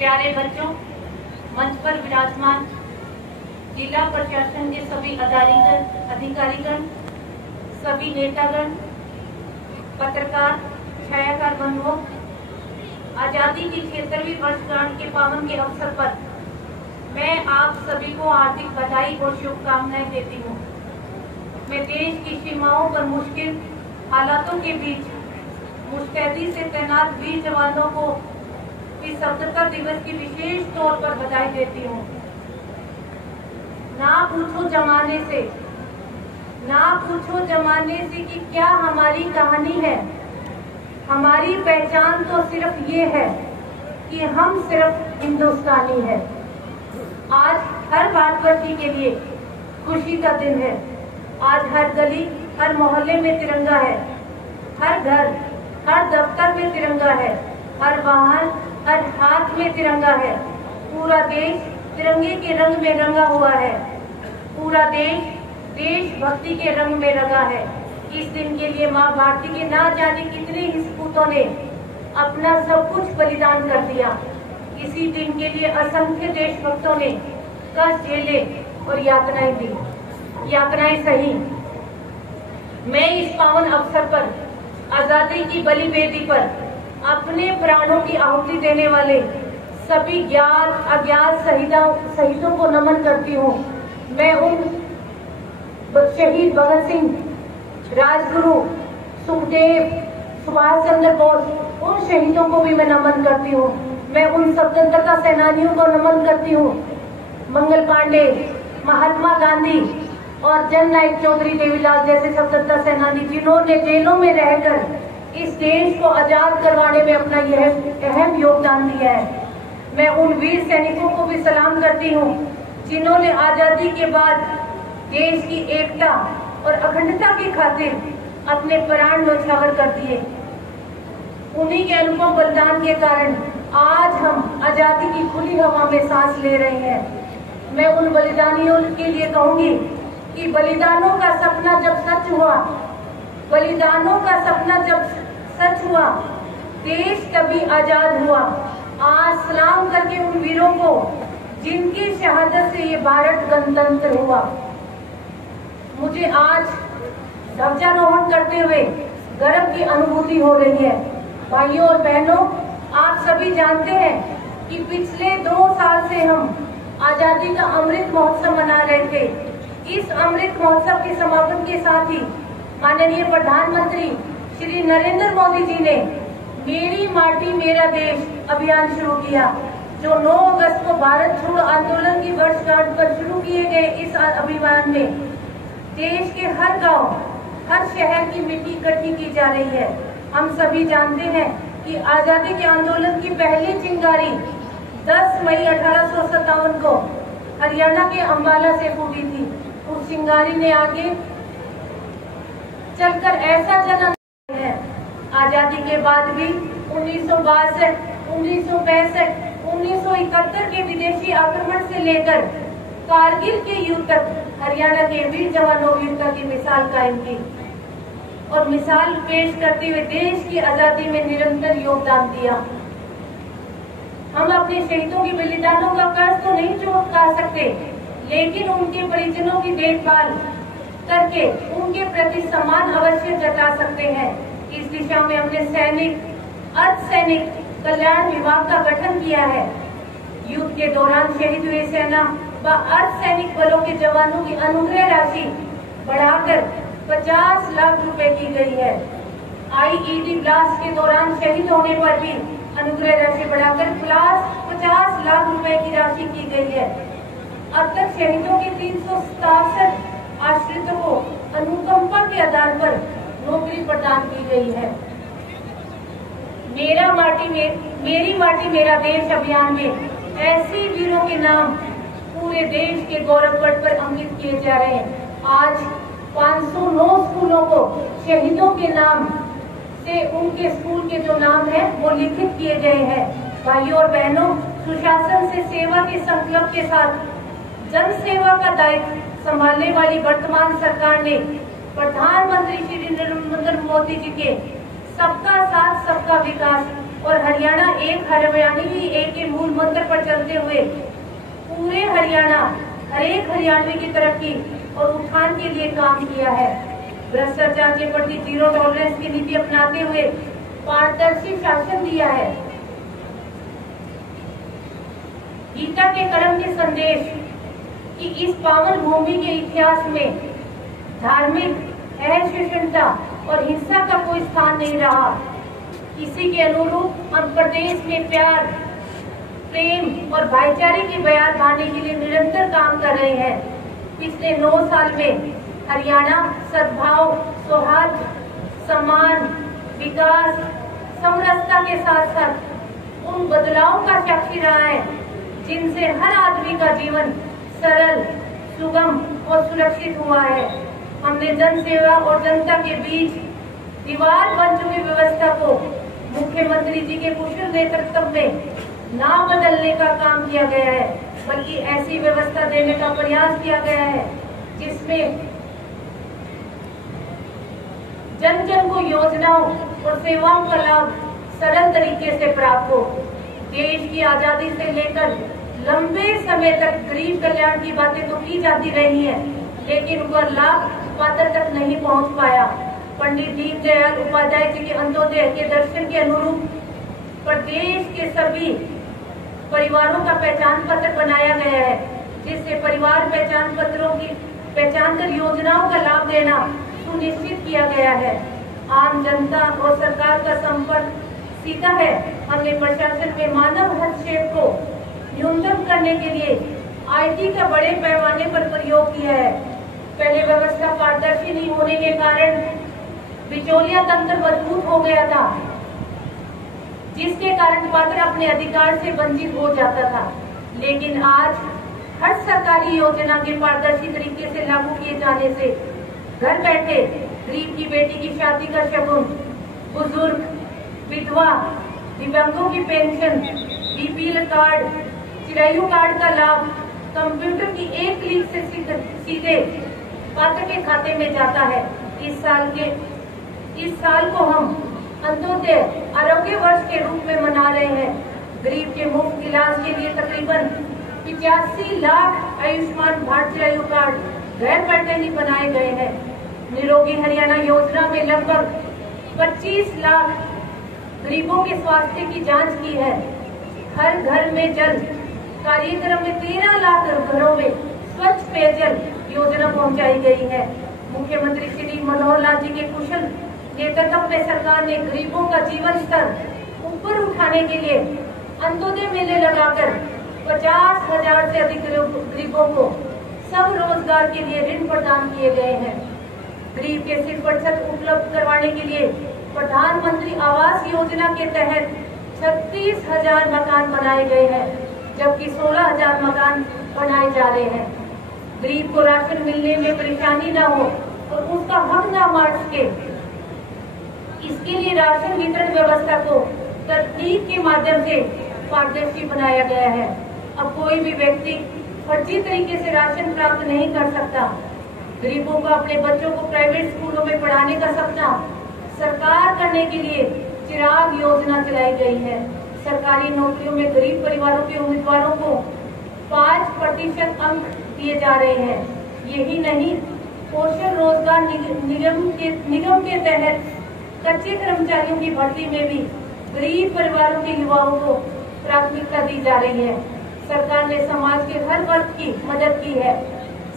प्यारे बच्चों, मंच पर विराजमान जिला प्रशासन के सभी अधिकारीगण, सभी नेतागण, पत्रकार, छायाकार बंधुओं, आजादी की 76वीं वर्षगांठ के पावन के अवसर पर मैं आप सभी को हार्दिक बधाई और शुभकामनाएं देती हूँ। मैं देश की सीमाओं पर मुश्किल हालातों के बीच मुस्तैदी से तैनात वीर जवानों को इस स्वतंत्रता दिवस की विशेष तौर पर बधाई देती हूँ। ना पूछो जमाने से कि क्या हमारी कहानी है। हमारी पहचान तो सिर्फ ये है कि हम सिर्फ हिंदुस्तानी है। आज हर भारतवासी के लिए खुशी का दिन है। आज हर गली, हर मोहल्ले में तिरंगा है। हर घर, हर दफ्तर में तिरंगा है। हर वाहन, हर हाथ में तिरंगा है। पूरा देश तिरंगे के रंग में रंगा हुआ है। पूरा देश देशभक्ति के रंग में रंगा है। इस दिन के लिए माँ भारती के ना जाने कितने ही सपूतों ने अपना सब कुछ बलिदान कर दिया। इसी दिन के लिए असंख्य देशभक्तों ने कष्ट झेले और यातनाएं दी। यातनाएं सही। मैं इस पावन अवसर पर आजादी की बलि वेदी पर अपने प्राणों की आहुति देने वाले सभी ज्ञात अज्ञात शहीदों को नमन करती हूँ। मैं उन शहीद भगत सिंह, राजगुरु, सुखदेव, सुभाष चंद्र बोस, उन शहीदों को भी मैं नमन करती हूँ। मैं उन स्वतंत्रता सेनानियों को नमन करती हूँ, मंगल पांडे, महात्मा गांधी और जननायक चौधरी देवीलाल जैसे स्वतंत्रता सेनानी, जिन्होंने जेलों में रहकर इस देश को आजाद करवाने में अपना यह अहम योगदान दिया है। मैं उन वीर सैनिकों को भी सलाम करती हूँ जिन्होंने आजादी के बाद देश की एकता और अखंडता की खातिर अपने प्राण न्यौछावर कर दिए। उन्हीं के अनुपम बलिदान के कारण आज हम आजादी की खुली हवा में सांस ले रहे हैं। मैं उन बलिदानियों के लिए कहूंगी कि बलिदानों का सपना जब सच हुआ, देश तभी आजाद हुआ। आज सलाम करके उन वीरों को जिनकी शहादत से ये भारत गणतंत्र हुआ। मुझे आज ध्वजारोहण करते हुए गर्व की अनुभूति हो रही है। भाइयों और बहनों, आप सभी जानते हैं कि पिछले 2 साल से हम आजादी का अमृत महोत्सव मना रहे थे। इस अमृत महोत्सव के समापन के साथ ही माननीय प्रधानमंत्री श्री नरेंद्र मोदी जी ने मेरी माटी मेरा देश अभियान शुरू किया, जो 9 अगस्त को भारत छोड़ो आंदोलन की वर्षगांठ पर शुरू किए गए। इस अभियान में देश के हर गांव, हर शहर की मिट्टी इकट्ठी की जा रही है। हम सभी जानते हैं कि आजादी के आंदोलन की पहली चिंगारी 10 मई 1857 को हरियाणा के अंबाला से फूटी थी। उस चिंगारी ने आगे चलकर ऐसा जन है। आजादी के बाद भी 1962, 1965, 1971 के विदेशी आक्रमण से लेकर कारगिल के युद्ध तक हरियाणा के वीर जवानों वीरता की मिसाल कायम की और मिसाल पेश करते हुए देश की आजादी में निरंतर योगदान दिया। हम अपने शहीदों के बलिदानों का कर्ज तो नहीं चुका सकते, लेकिन उनके परिजनों की देखभाल करके उनके प्रति सम्मान अवश्य जता सकते हैं। इस दिशा में हमने सैनिक, अर्धसैनिक कल्याण विभाग का गठन किया है। युद्ध के दौरान शहीद हुए सेना व अर्धसैनिक बलों के जवानों की अनुग्रह राशि बढ़ाकर 50 लाख रुपए की गई है। आईईडी ब्लास्ट के दौरान शहीद होने पर भी अनुग्रह राशि बढ़ाकर 50 लाख रुपए की राशि की गई है। अब तक शहीदों के 367 आश्रितों को अनुकंपा के आधार पर नौकरी प्रदान की गई है। मेरी माटी मेरा देश अभियान में ऐसे वीरों के नाम पूरे देश के गौरव पट पर अंकित किए जा रहे हैं। आज 509 स्कूलों को शहीदों के नाम से उनके स्कूल के जो नाम है वो लिखित किए गए हैं। भाइयों और बहनों, सुशासन से सेवा के संकल्प के साथ जन सेवा का दायित्व संभालने वाली वर्तमान सरकार ने प्रधानमंत्री श्री नरेंद्र मोदी जी के सबका साथ सबका विकास और हरियाणा एक हरियाणवी एक के मूल मंत्र पर चलते हुए पूरे हरियाणा हर एक हरियाणवी की तरक्की और उत्थान के लिए काम किया है। भ्रष्टाचार के प्रति जीरो टॉलरेंस की नीति अपनाते हुए पारदर्शी शासन दिया है। गीता के कर्म के संदेश कि इस पावन भूमि के इतिहास में धार्मिक असहिष्णुता और हिंसा का कोई स्थान नहीं रहा। इसी के अनुरूप हम प्रदेश में प्यार, प्रेम और भाईचारे की बयार पाने के लिए निरंतर काम कर रहे हैं। पिछले 9 साल में हरियाणा सद्भाव, सौहार्द, सम्मान, विकास, समरसता के साथ साथ उन बदलावों का साक्षी रहा है जिनसे हर आदमी का जीवन सरल, सुगम और सुरक्षित हुआ है। हमने जन सेवा और जनता के बीच दीवार बन चुकी व्यवस्था को मुख्यमंत्री जी के कुशल नेतृत्व में ना बदलने का काम किया गया है, बल्कि ऐसी व्यवस्था देने का प्रयास किया गया है जिसमें जन जन को योजनाओं और सेवाओं का लाभ सरल तरीके से प्राप्त हो। देश की आजादी से लेकर लंबे समय तक गरीब कल्याण की बातें तो की जाती रही हैं, लेकिन उनका लाभ पात्र तक नहीं पहुंच पाया। पंडित दीनदयाल उपाध्याय जी के अंत्योदय के दर्शन के अनुरूप प्रदेश के सभी परिवारों का पहचान पत्र बनाया गया है, जिससे परिवार पहचान पत्रों की पहचान कर योजनाओं का लाभ देना सुनिश्चित किया गया है। आम जनता और सरकार का संपर्क सीधा है। हमने प्रशासन में मानव हस्तक्षेप को न्यूनतम करने के लिए IT का बड़े पैमाने पर प्रयोग किया है। पहले व्यवस्था पारदर्शी नहीं होने के कारण बिचौलिया तंत्र मजबूत हो गया था, जिसके कारण पात्र अपने अधिकार से वंचित हो जाता था। लेकिन आज हर सरकारी योजना के पारदर्शी तरीके से लागू किए जाने से घर बैठे गरीब की बेटी की शादी का शगुन, बुजुर्ग, विधवा, दिव्यांगों की pension, BPL card, Chirayu card का लाभ कंप्यूटर की एक क्लिक से सीधे पात्र के खाते में जाता है। इस साल को हम अंत्योदय आरोग्य वर्ष के रूप में मना रहे हैं। गरीब के मुफ्त इलाज के लिए तकरीबन 85 लाख आयुष्मान भारत चिरायु कार्ड घर बैठे ही बनाए गए हैं। निरोगी हरियाणा योजना में लगभग 25 लाख गरीबों के स्वास्थ्य की जांच की है। हर घर में जल कार्यक्रम में 13 लाख घरों में स्वच्छ पेयजल योजना पहुंचाई गई है। मुख्यमंत्री श्री मनोहर लाल जी के कुशल नेतृत्व में सरकार ने गरीबों का जीवन स्तर ऊपर उठाने के लिए अंत्योदय मेले लगाकर 50,000 से अधिक गरीबों को सब रोजगार के लिए ऋण प्रदान किए गए हैं। गरीब के सिर पर छत उपलब्ध करवाने के लिए प्रधानमंत्री आवास योजना के तहत 36,000 मकान बनाए गए हैं, जबकि 16,000 मकान बनाए जा रहे हैं। गरीब को राशन मिलने में परेशानी न हो और उसका हक न मार सके, इसके लिए राशन वितरण व्यवस्था को तरतीब के माध्यम से पारदर्शी बनाया गया है। अब कोई भी व्यक्ति फर्जी तरीके से राशन प्राप्त नहीं कर सकता। गरीबों को अपने बच्चों को प्राइवेट स्कूलों में पढ़ाने का सपना सरकार करने के लिए चिराग योजना चलाई गई है। सरकारी नौकरियों में गरीब परिवारों के उम्मीदवारों को 5% अंक दिए जा रहे हैं। यही नहीं, पोषण रोजगार निगम के तहत कच्चे कर्मचारियों की भर्ती में भी गरीब परिवारों के युवाओं को प्राथमिकता दी जा रही है। सरकार ने समाज के हर वर्ग की मदद की है।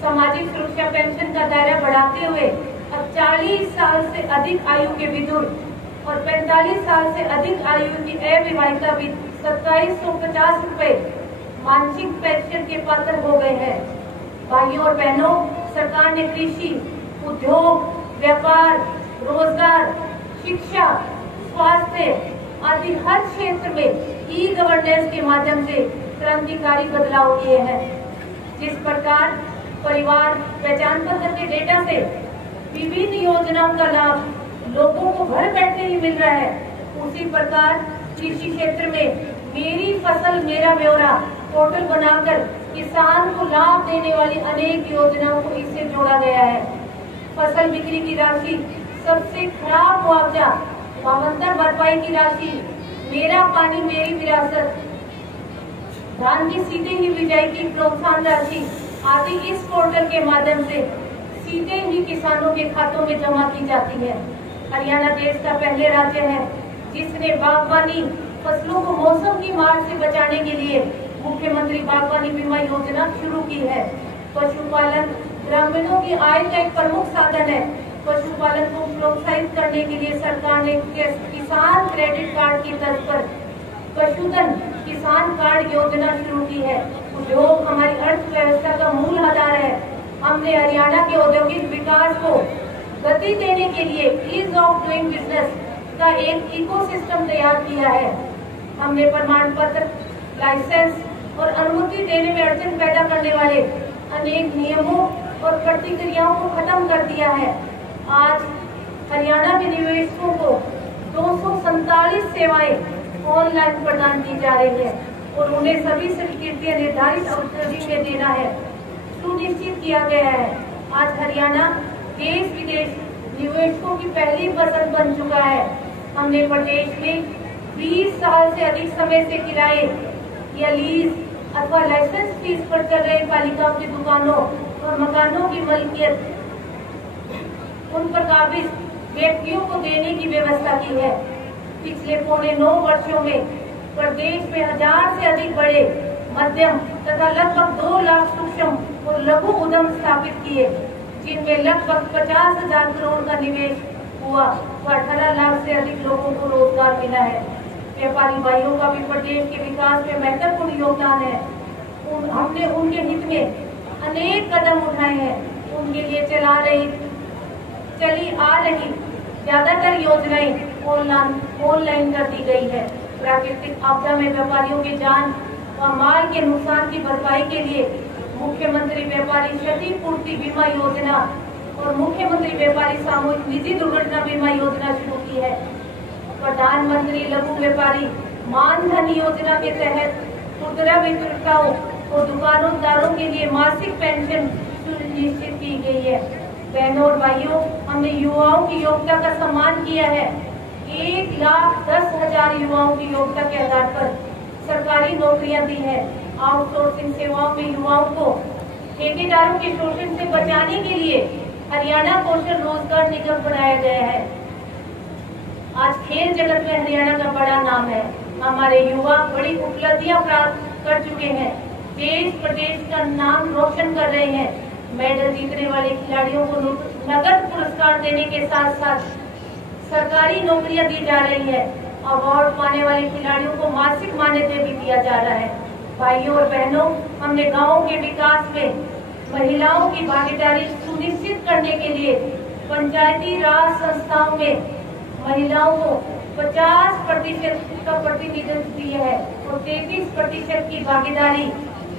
सामाजिक सुरक्षा पेंशन का दायरा बढ़ाते हुए अब 40 साल से अधिक आयु के बुजुर्ग और 45 साल से अधिक आयु की अविवाहिता भी 2750 रुपए मासिक पेंशन के पात्र हो गए हैं। भाइयों और बहनों, सरकार ने कृषि, उद्योग, व्यापार, रोजगार, शिक्षा, स्वास्थ्य आदि हर क्षेत्र में ई-गवर्नेंस के माध्यम से क्रांतिकारी बदलाव किए हैं। जिस प्रकार परिवार पहचान पत्र के डेटा से विभिन्न योजनाओं का लाभ लोगों को घर बैठे ही मिल रहा है, उसी प्रकार कृषि क्षेत्र में मेरी फसल मेरा ब्यौरा पोर्टल बनाकर किसान को लाभ देने वाली अनेक योजनाओं को इससे जोड़ा गया है। फसल बिक्री की राशि, सबसे खराब मुआवजा, भावांतर भरपाई की राशि, मेरा पानी मेरी विरासत, धान की सीधे ही बिजाई की प्रोत्साहन राशि आदि इस पोर्टल के माध्यम से सीधे ही किसानों के खातों में जमा की जाती है। हरियाणा देश का पहले राज्य है जिसने बागवानी फसलों को मौसम की मार से बचाने के लिए मुख्यमंत्री बागवानी बीमा योजना शुरू की है। पशुपालन ग्रामीणों की आय का एक प्रमुख साधन है। पशुपालन को प्रोत्साहित करने के लिए सरकार ने किसान क्रेडिट कार्ड की तर्ज पर पशुधन किसान कार्ड योजना शुरू की है। उद्योग हमारी अर्थव्यवस्था का मूल आधार है। हमने हरियाणा के औद्योगिक विकास को गति देने के लिए ईज ऑफ डूइंग बिजनेस का एक इकोसिस्टम तैयार किया है। हमने प्रमाण पत्र, लाइसेंस और अनुमति देने में अड़चन पैदा करने वाले अनेक नियमों और प्रतिक्रियाओं को खत्म कर दिया है। आज हरियाणा के निवेशकों को 247 सेवाएं ऑनलाइन प्रदान की जा रही है और उन्हें सभी स्वीकृतियां निर्धारित अवधि में देना है सुनिश्चित किया गया है। आज हरियाणा देश विदेश निवेशकों की पहली पसंद बन चुका है। हमने प्रदेश में 20 साल से अधिक समय से किराए या लीज अथवा लाइसेंस फीस पर चल रहे पालिकाओं की दुकानों और मकानों की मलकियत उन पर काबिज व्यक्तियों को देने की व्यवस्था की है। पिछले 9.25 वर्षों में प्रदेश में 1000 से अधिक बड़े, मध्यम तथा लगभग 2 लाख सूक्ष्म और लघु उद्यम स्थापित किए, जिनमें लगभग 50,000 करोड़ का निवेश हुआ और 18 लाख से अधिक लोगों को रोजगार मिला है। व्यापारी भाइयों का भी प्रदेश के विकास में महत्वपूर्ण योगदान है। हमने उनके हित में अनेक कदम उठाए हैं। उनके लिए चली आ रही ज्यादातर योजनाएं ऑनलाइन कर दी गई है। प्राकृतिक आपदा में व्यापारियों की जान व माल के नुकसान की भरपाई के लिए मुख्यमंत्री व्यापारी क्षतिपूर्ति बीमा योजना और मुख्यमंत्री व्यापारी सामूहिक निधि दुर्घटना बीमा योजना शुरू की है। प्रधानमंत्री लघु व्यापारी मानधन योजना के तहत खुदरा विक्रेताओं और दुकानदारों के लिए मासिक पेंशन सुनिश्चित की गई है। बहनों और भाइयों, हमने युवाओं की योग्यता का सम्मान किया है। 1,10,000 युवाओं की योग्यता के आधार पर सरकारी नौकरियां दी है। आउटसोर्सिंग सेवाओं में युवाओं को ठेकेदारों के शोषण से बचाने के लिए हरियाणा कौशल रोजगार निगम बनाया गया है। आज खेल जगत में हरियाणा का बड़ा नाम है। हमारे युवा बड़ी उपलब्धियां प्राप्त कर चुके हैं। देश प्रदेश का नाम रोशन कर रहे हैं। मेडल जीतने वाले खिलाड़ियों को नगद पुरस्कार देने के साथ साथ सरकारी नौकरियां दी जा रही है। अवार्ड पाने वाले खिलाड़ियों को मासिक मान्यता भी दिया जा रहा है। भाइयों और बहनों, हमने गाँव के विकास में महिलाओं की भागीदारी सुनिश्चित करने के लिए पंचायती राज संस्थाओं में महिलाओं को 50% का प्रतिनिधित्व दिया है और 33% की भागीदारी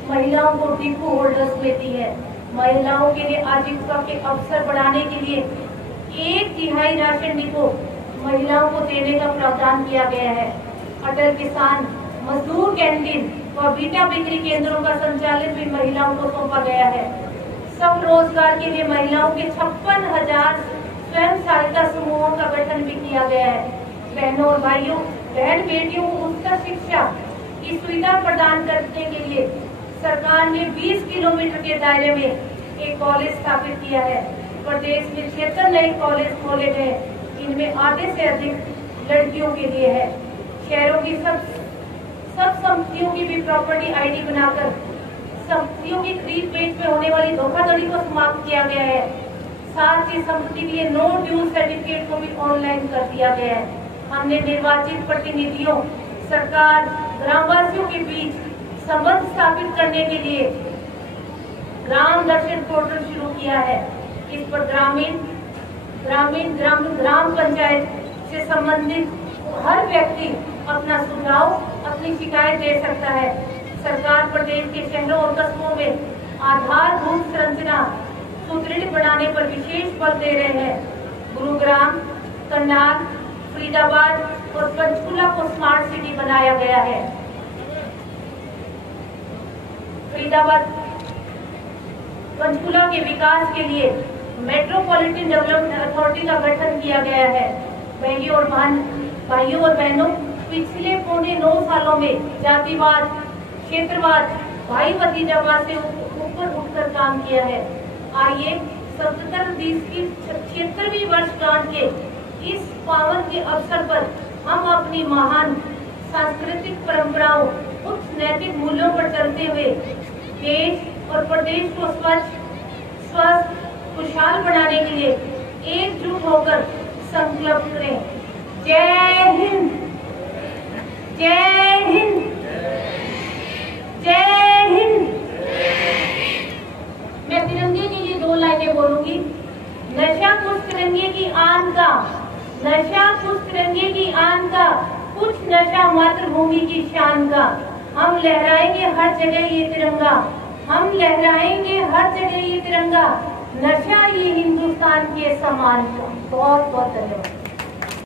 महिलाओं को डिपो होल्डर्स में दी है। महिलाओं के लिए आजीविका के अवसर बढ़ाने के लिए 1/3 राशन डिपो महिलाओं को देने का प्रावधान किया गया है। अटल किसान मजदूर कैंटीन व बीटा बिक्री केंद्रों का संचालन भी महिलाओं को सौंपा गया है। सब रोजगार के लिए महिलाओं के 56,000 स्वयं सहायता समूहों का गठन भी किया गया है। बहनों और भाइयों, बहन बेटियों को उच्च शिक्षा की सुविधा प्रदान करने के लिए सरकार ने 20 किलोमीटर के दायरे में एक कॉलेज स्थापित किया है। प्रदेश में 76 नए कॉलेज खोले गए, इनमें आधे से अधिक लड़कियों के लिए है। शहरों की सब संपत्तियों की भी प्रॉपर्टी आईडी बनाकर संपत्तियों की खरीद बेच में होने वाली धोखाधड़ी को समाप्त किया गया है। साथ ही संपत्ति के लिए नो ड्यू सर्टिफिकेट को भी ऑनलाइन कर दिया गया है। हमने निर्वाचित प्रतिनिधियों, सरकार, ग्रामवासियों के बीच संबंध स्थापित करने के लिए ग्राम दर्शन पोर्टल शुरू किया है। इस पर ग्राम पंचायत से संबंधित हर व्यक्ति अपना सुझाव, अपनी शिकायत दे सकता है। सरकार प्रदेश के शहरों और कस्बों में आधारभूत संरचना सुदृढ़ बनाने पर विशेष बल दे रहे हैं। गुरुग्राम, करनाल, फरीदाबाद और पंचकुला को स्मार्ट सिटी बनाया गया है। फरीदाबाद पंचकुला के विकास के लिए मेट्रोपॉलिटन डेवलपमेंट अथॉरिटी का गठन किया गया है। भाइयों और बहनों, पिछले पौने 9 सालों में जातिवाद, क्षेत्रवाद, भाई भतीजावाद से ऊपर उठकर काम किया है। आइए 77 की 76वीं वर्षगांठ के इस पावन के अवसर पर हम अपनी महान सांस्कृतिक परंपराओं, उच्च नैतिक मूल्यों पर चलते हुए देश और प्रदेश को स्वच्छ, स्वस्थ, खुशहाल बनाने के लिए एकजुट होकर संकल्प करें। जय हिंद, जय हिंद, जय हिंद। मैं तिरंगे के लिए 2 लाइनें बोलूंगी। नशा कुछ तिरंगे की आन का, नशा कुछ तिरंगे की आन का, कुछ नशा मातृभूमि की शान का। हम लहराएंगे हर जगह ये तिरंगा, हम लहराएंगे हर जगह ये तिरंगा, नशा ये हिंदुस्तान के समान का। बहुत बहुत धन्यवाद।